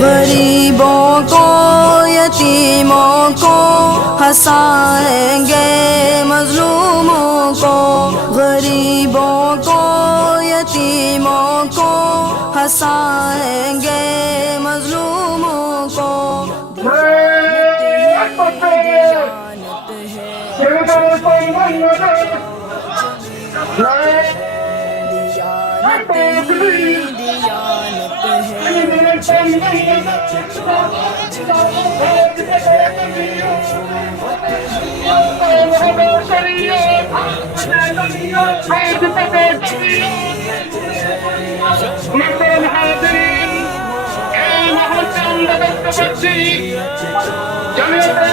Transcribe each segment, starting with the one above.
غریبوں کو یتیموں کو ہنسائیں گے مظلوموں کو غریبوں کو یتیموں کو ہنسائیں مثل حاضرين এই মুহূর্তে আমরা দেখতে পাচ্ছি জনতা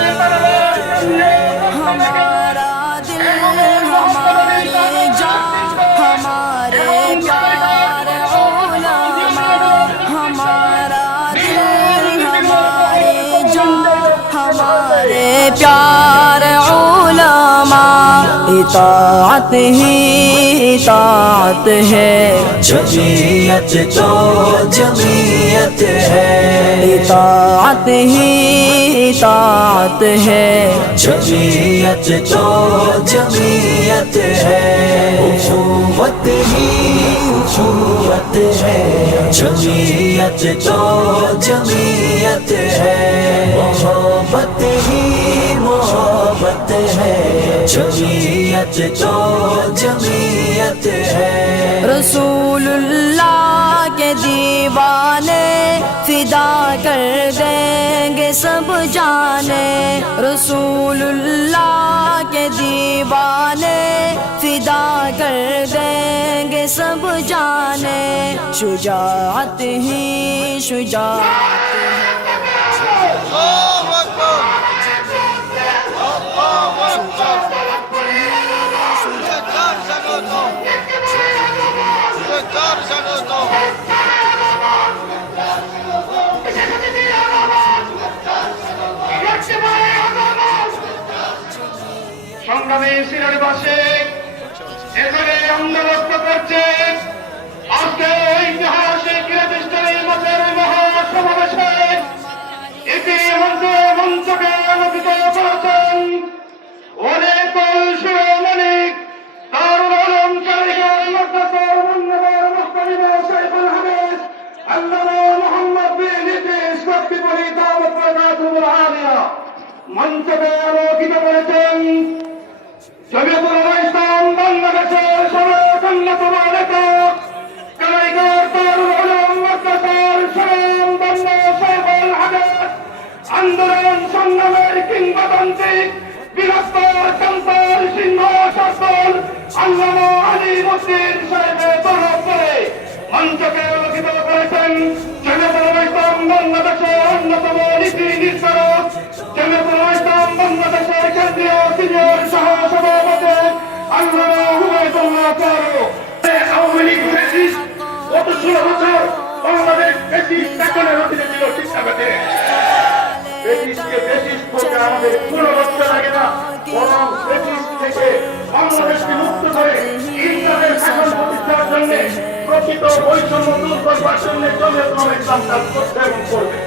پیار علماء اطاعت ہی اطاعت ہے۔ جمعیت تو جمعیت ہے۔ اطاعت ہی اطاعت ہے۔ جمعیت تو جمعیت ہے۔ حکومت ہی حکومت ہے۔ جمعیت تو جمعیت ہے۔ جمعیت تو جمعیت ہے۔ رسول اللہ کے دیوانے فدا کر دیں گے سب جانے۔ رسول اللہ کے دیوانے فدا کر دیں گے سب جانے۔ شجاعت ہی شجاعت۔ সংগ্রামী সিরাজবাসী এখানে আন্দোলন করছে। আজকে ঐতিহাসিক রেজিস্ট্রি মাসের মহাসমাবেশে ইতিমধ্যে মঞ্চকে আলোকিত করেছেন নীতি নির্ধারক জমিয়তুল ইসলাম বাংলাদেশের কেন্দ্রীয় সিনিয়র সহ সভাপতি আল্লামা হুমায়ুল্লাহ ফারুক আওয়ামী লীগ ফ্যাসিস্ট গত ষোলো বছর বাংলাদেশ ফ্যাসিস্ট শাসনের অধীনে ছিল শিক্ষাখাতে ব্রিটিশকে ব্রিটিশ বলতে আমাদের কোনো লক্ষ্য প্রকৃত বৈষম্য দূর করবার জন্য জমিয়তুল ইসলাম করবে।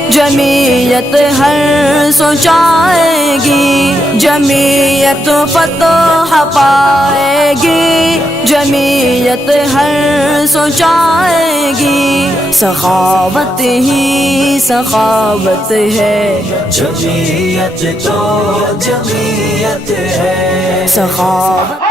جمعیت ہر سوچائے گی جمعیت فتح پائے گی جمعیت ہر سوچائے گی۔ سخاوت ہی سخاوت ہے۔ جمعیت تو جمعیت ہے۔ سخاوت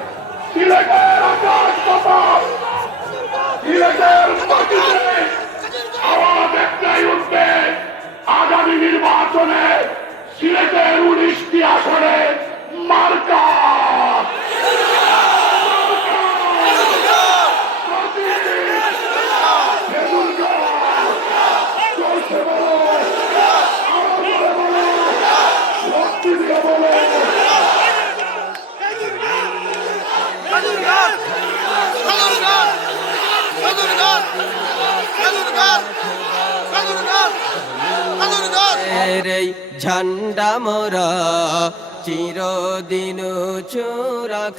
সিলেটের আকাশ পাতাল, সিলেটের মাটিতে এই ঝান্ডা মোরা চিরদিন উঁচু রাখ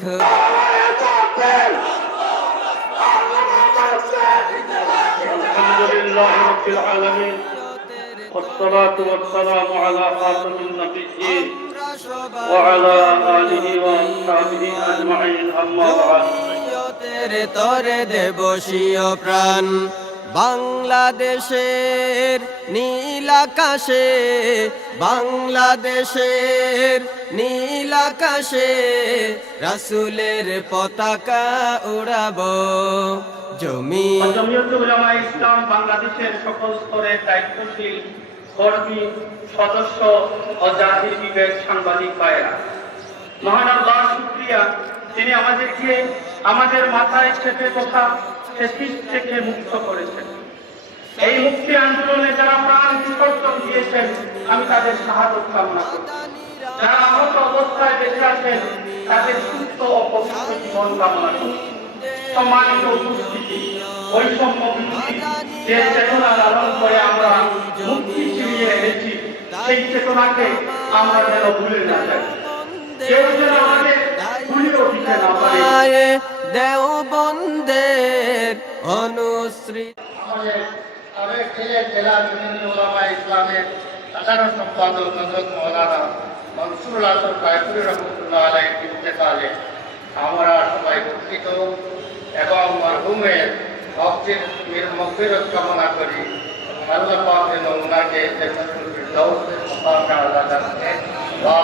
الحمد لله رب العالمين والصلاة والسلام على خاتم النبيين وعلى آله وأصحابه أجمعين أما بعد তেরে তরে দেবশীয় প্রাণ বাংলাদেশের নীল আকাশে, বাংলাদেশের নীল আকাশে রাসুলের পতাকা উড়াবো। জমি ইসলাম বাংলাদেশের সকল স্তরের দায়িত্বশীল, কর্মী, সদস্য ও জাতির বিবেক, সাংবাদিক ভাইয়েরা। মহান আল্লাহ শুক্রিয়া। তিনি আমাদেরকে, আমাদের মাথায় চেপে কথা ফেসিস থেকে মুক্ত করেছেন। এই মুক্তি আন্দোলনে যারা প্রাণ বিসর্জন দিয়েছেন, আমি তাদের সাহায্য কামনা করি। যারা আহত অবস্থায় বেঁচে আছেন, তাদের সুস্থ ও পবিত্র জীবন কামনা করি। সম্মানিত উপস্থিতি, বৈষম্য বিরোধী যে চেতনা লালন করে আমরা মুক্তি ছিনিয়ে এনেছি, সেই চেতনাকে আমরা যেন ভুলে না যাই। কেউ যেন আমাদের ভুলেও দিতে না পারে। মায়ে দেও বন্দের অনুশ্রী। জেলা ইসলামের সাধারণ সম্পাদক নজরত মৌলানা মনসুর আলম কায়পুরি রহমতুল্লাহ আলাই ইন্তেকালে আমরা সবাই দুঃখিত এবং মরহুমের ভক্তির মগফিরত কামনা করি। আল্লাহ পাক যেন ওনাকে আল্লাহ জানাতে ওয়া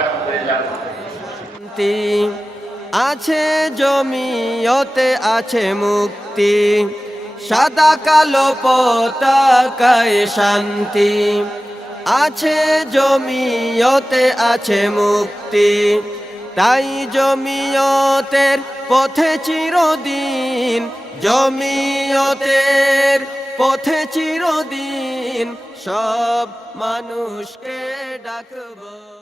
আলহামদুলিল্লাহ। আছে জমিয়তে আছে মুক্তি, সাদা কালো পতাকায় শান্তি। আছে জমিয়তে আছে মুক্তি, তাই জমিয়তের পথে চিরদিন, জমিয়তের পথে চিরদিন সব মানুষকে ডাকবো।